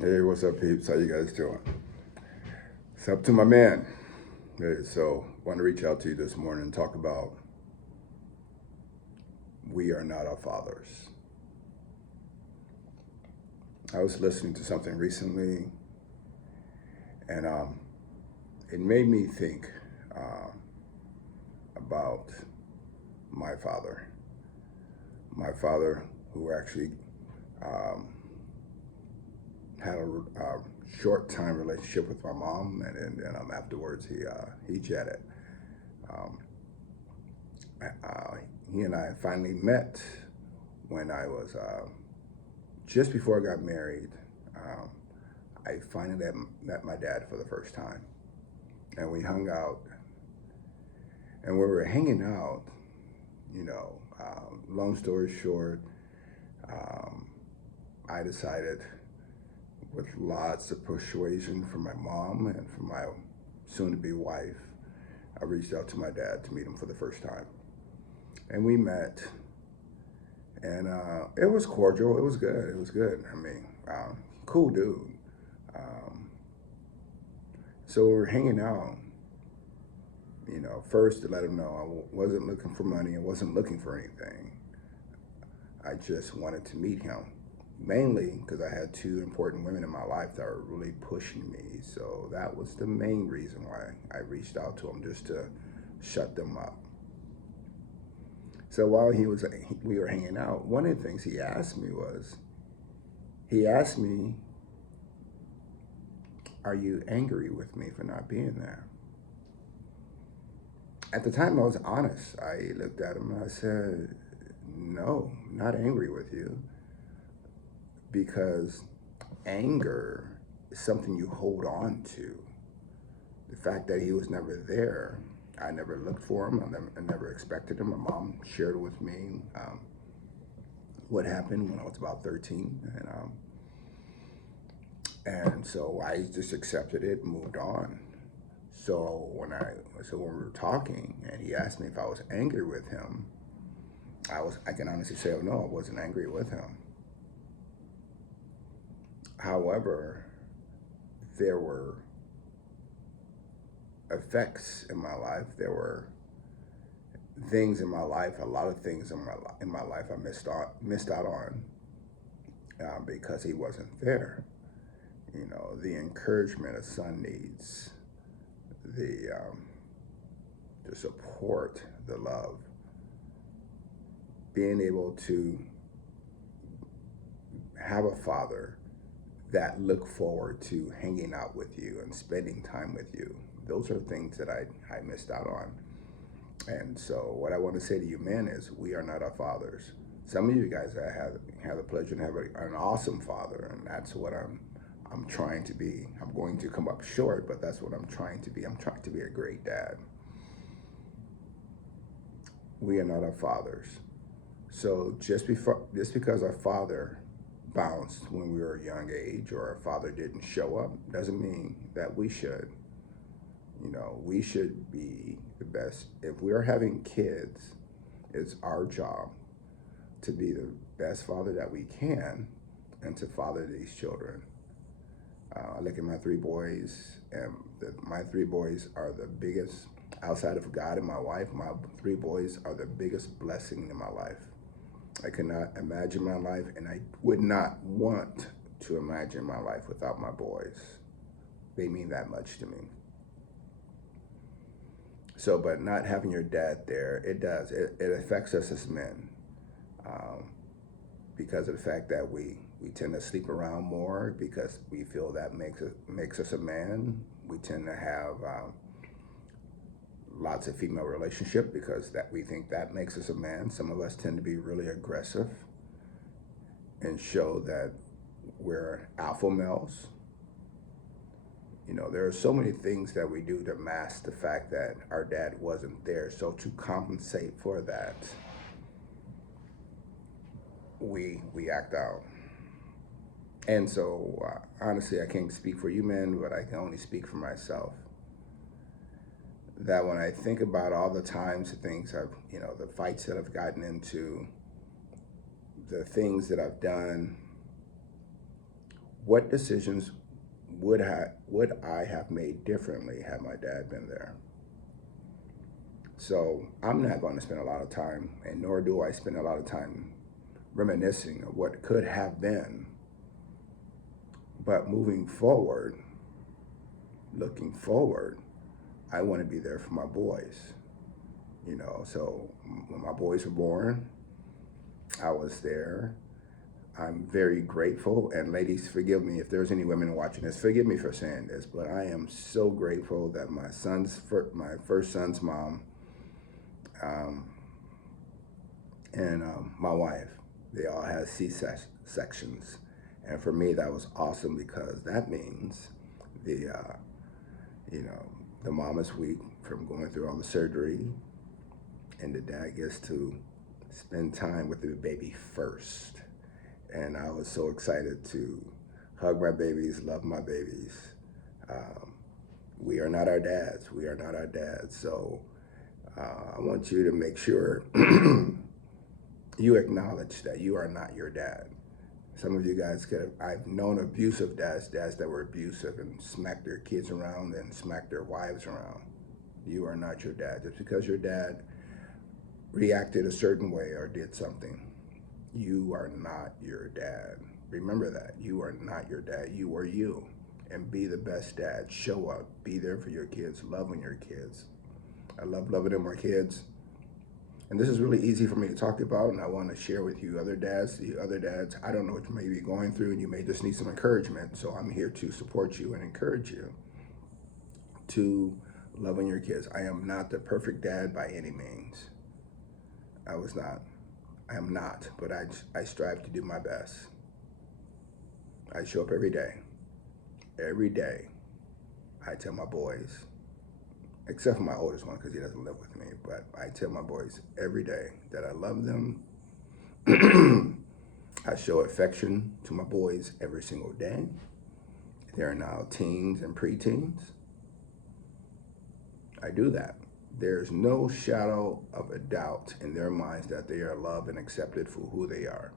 Hey, what's up, peeps? How you guys doing? It's up to my man. Hey, so want to reach out to you this morning and talk about we are not our fathers. I was listening to something recently, and it made me think uh, about my father. My father, who actually um, had a short time relationship with my mom, and afterwards he jetted. Um, uh, he and I finally met when I was just before I got married. Um, I finally met my dad for the first time, and we hung out. And when we were hanging out, long story short, um, I decided, with lots of persuasion from my mom and from my soon-to-be wife, I reached out to my dad to meet him for the first time, and we met. And it was cordial. It was good. It was good. I mean, cool dude. Um, so we were hanging out, first to let him know wasn't looking for money. I wasn't looking for anything. I just wanted to meet him, mainly because I had two important women in my life that were really pushing me. So that was the main reason why I reached out to him, just to shut them up. So while we were hanging out, one of the things he asked me, "Are you angry with me for not being there?" At the time, I was honest. I looked at him and I said, "No, not angry with you, because anger is something you hold on to. The fact that he was never there, I never looked for him. I never expected him. My mom shared with me what happened when I was about 13, and so I just accepted it, and moved on. So when we were talking, and he asked me if I was angry with him, I can honestly say, oh no, I wasn't angry with him. However, there were effects in my life. There were things in my life, a lot of things in my life I missed out on because he wasn't there. The encouragement a son needs, the support, the love, being able to have a father that look forward to hanging out with you and spending time with you. Those are things that I missed out on. And so what I want to say to you men is, we are not our fathers. Some of you guys I have the pleasure to have an awesome father, and that's what I'm trying to be. I'm going to come up short, but that's what I'm trying to be. I'm trying to be a great dad. We are not our fathers. So just because our father bounced when we were a young age, or our father didn't show up, doesn't mean that we should. We should be the best. If we're having kids, it's our job to be the best father that we can, and to father these children. I look at my three boys, and my three boys are the biggest, outside of God and my wife, my three boys are the biggest blessing in my life. I cannot imagine my life, and I would not want to imagine my life without my boys. They mean that much to me. So, but not having your dad there, it affects us as men, um, because of the fact that we tend to sleep around more because we feel that makes us a man. We tend to have lots of female relationship because that we think that makes us a man. Some of us tend to be really aggressive and show that we're alpha males. There are so many things that we do to mask the fact that our dad wasn't there. So to compensate for that, we act out. And so, honestly, I can't speak for you men, but I can only speak for myself. That when I think about all the times, the fights that I've gotten into, the things that I've done, what decisions would I have made differently had my dad been there? So I'm not going to spend a lot of time, and nor do I spend a lot of time reminiscing of what could have been. But moving forward, looking forward, I want to be there for my boys. So when my boys were born, I was there. I'm very grateful, and ladies, forgive me if there's any women watching this. Forgive me for saying this, but I am so grateful that my first son's mom, um, and my wife, they all had C-sections, and for me that was awesome because that means the you know the mom is weak from going through all the surgery, and the dad gets to spend time with the baby first. And I was so excited to hug my babies, love my babies. Um, we are not our dads. We are not our dads. So I want you to make sure you acknowledge that you are not your dad. Some of you guys I've known abusive dads that were abusive and smacked their kids around and smacked their wives around. You are not your dad. Just because your dad reacted a certain way or did something, you are not your dad. Remember that. You are not your dad. You are you. And be the best dad. Show up. Be there for your kids. Love on your kids. I love loving on my kids. And this is really easy for me to talk about, and I want to share with you other dads. The other dads, I don't know what you may be going through, and you may just need some encouragement. So I'm here to support you and encourage you to love on your kids. I am not the perfect dad by any means. I was not. I am not, but I strive to do my best. I show up every day. Every day, I tell my boys, except for my oldest one because he doesn't live with me, but I tell my boys every day that I love them. I show affection to my boys every single day. They're now teens and preteens. I do that. There's no shadow of a doubt in their minds that they are loved and accepted for who they are.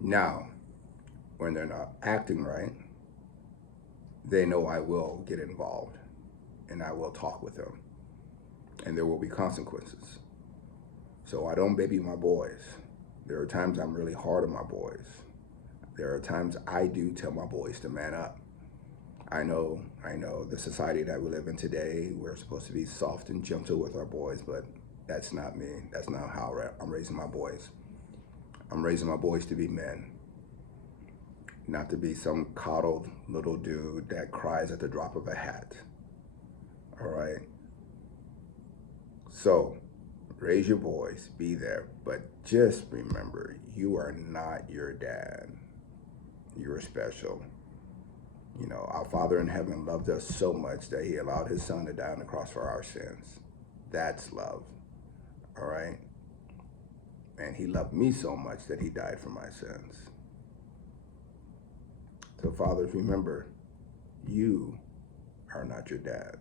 Now, when they're not acting right, they know I will get involved and I will talk with them, and there will be consequences. So I don't baby my boys. There are times I'm really hard on my boys. There are times I do tell my boys to man up. I know the society that we live in today, we're supposed to be soft and gentle with our boys, but that's not me. That's not how I'm raising my boys. I'm raising my boys to be men, not to be some coddled little dude that cries at the drop of a hat. All right? So, raise your boys, be there, but just remember, you are not your dad. You're special. Our Father in heaven loved us so much that he allowed his son to die on the cross for our sins. That's love, all right? And he loved me so much that he died for my sins. So fathers, remember, you are not your dad,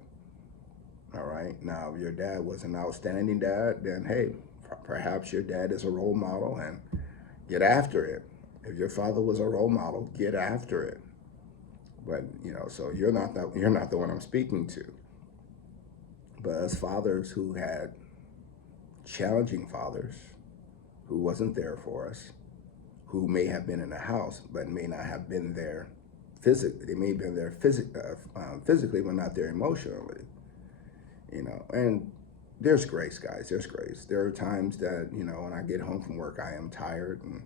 all right? Now, if your dad was an outstanding dad, then hey, perhaps your dad is a role model and get after it. If your father was a role model, get after it. But so you're not the one I'm speaking to. But as fathers who had challenging fathers, who wasn't there for us, who may have been in the house but may not have been there physically. They may have been there physically, but not there emotionally. And there's grace, guys. There's grace. There are times that when I get home from work, I am tired and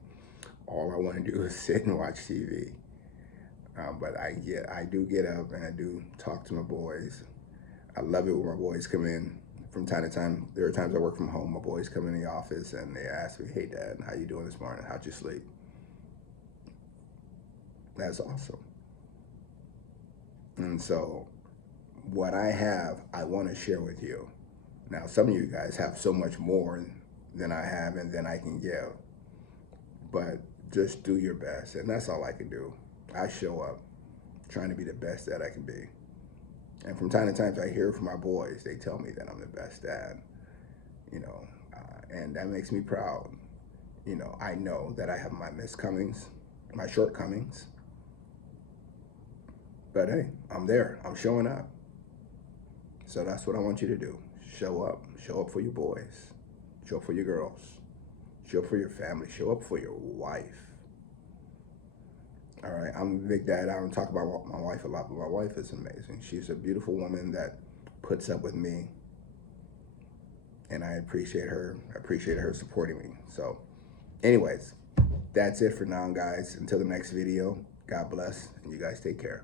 all I want to do is sit and watch TV. But I do get up and I do talk to my boys. I love it when my boys come in from time to time. There are times I work from home. My boys come in the office and they ask me, "Hey, Dad, how you doing this morning? How'd you sleep?" That's awesome. And so what I have, I want to share with you. Now, some of you guys have so much more than I have and than I can give. But just do your best. And that's all I can do. I show up trying to be the best that I can be. And from time to time, I hear from my boys. They tell me that I'm the best dad, and that makes me proud. I know that I have my miscomings, my shortcomings, But hey, I'm there. I'm showing up. So that's what I want you to do. Show up. Show up for your boys. Show up for your girls. Show up for your family. Show up for your wife. All right, I'm a big dad. I don't talk about my wife a lot, but my wife is amazing. She's a beautiful woman that puts up with me, and I appreciate her. I appreciate her supporting me. So, anyways, that's it for now, guys. Until the next video, God bless, and you guys take care.